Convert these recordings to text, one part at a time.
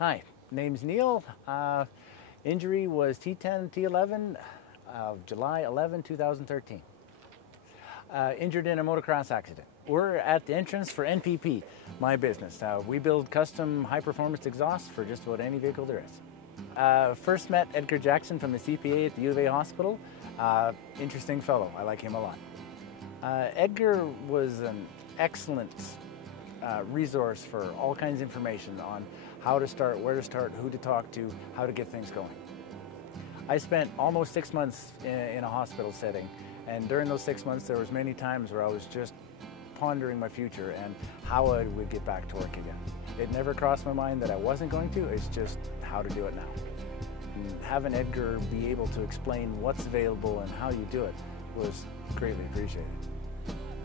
Hi, name's Neil. Injury was T10, T11, July 11, 2013. Injured in a motocross accident. We're at the entrance for NPP, my business. We build custom high-performance exhausts for just about any vehicle there is. First met Edgar Jackson from the CPA at the U of A hospital. Interesting fellow. I like him a lot. Edgar was an excellent resource for all kinds of information on how to start, where to start, who to talk to, how to get things going. I spent almost 6 months in a hospital setting, and during those 6 months there was many times where I was just pondering my future and how I would get back to work again. It never crossed my mind that I wasn't going to, it's just how to do it now. And having Edgar be able to explain what's available and how you do it was greatly appreciated.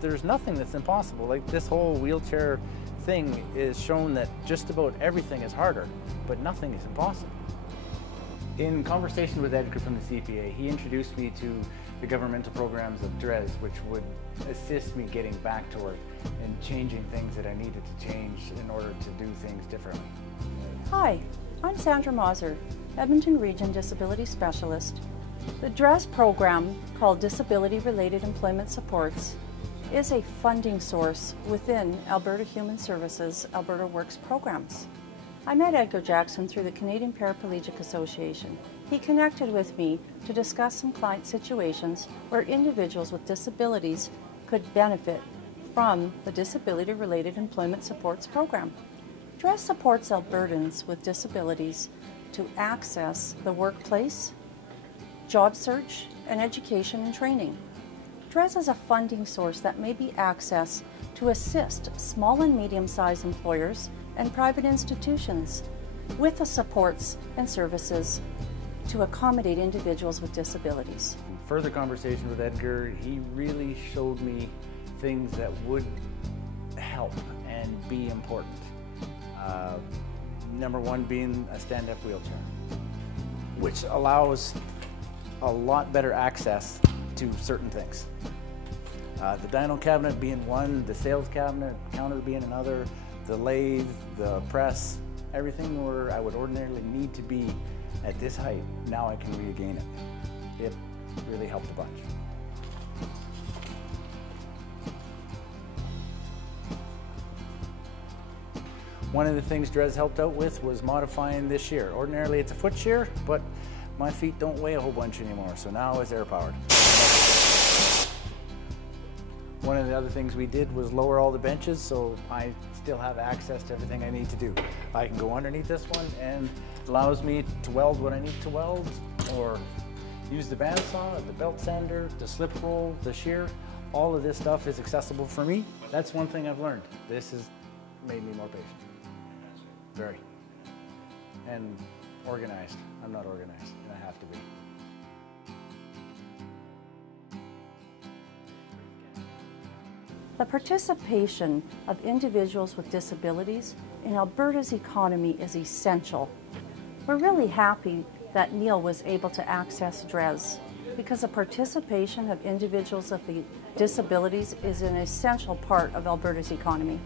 There's nothing that's impossible. Like, this whole wheelchair thing is shown that just about everything is harder, but nothing is impossible. In conversation with Edgar from the CPA, he introduced me to the governmental programs of DRES, which would assist me getting back to work and changing things that I needed to change in order to do things differently. Hi, I'm Sandra Mauser, Edmonton Region Disability Specialist. The DRES program, called Disability Related Employment Supports, is a funding source within Alberta Human Services Alberta Works programs. I met Edgar Jackson through the Canadian Paraplegic Association. He connected with me to discuss some client situations where individuals with disabilities could benefit from the Disability Related Employment Supports program. DRES supports Albertans with disabilities to access the workplace, job search, and education and training. DRES is a funding source that may be accessed to assist small and medium-sized employers and private institutions with the supports and services to accommodate individuals with disabilities. In further conversation with Edgar, he really showed me things that would help and be important. Number one being a stand-up wheelchair, which allows a lot better access to certain things. The dyno cabinet being one, the sales cabinet counter being another, the lathe, the press, everything where I would ordinarily need to be at this height, now I can regain it. It really helped a bunch. One of the things DRES helped out with was modifying this shear. Ordinarily it's a foot shear, but my feet don't weigh a whole bunch anymore, so now it's air powered. One of the other things we did was lower all the benches, so I still have access to everything I need to do. I can go underneath this one, and it allows me to weld what I need to weld, or use the bandsaw, the belt sander, the slip roll, the shear. All of this stuff is accessible for me. That's one thing I've learned. This has made me more patient. Very. And organized. I'm not organized, and I have to be. The participation of individuals with disabilities in Alberta's economy is essential. We're really happy that Neil was able to access DRES because the participation of individuals with disabilities is an essential part of Alberta's economy.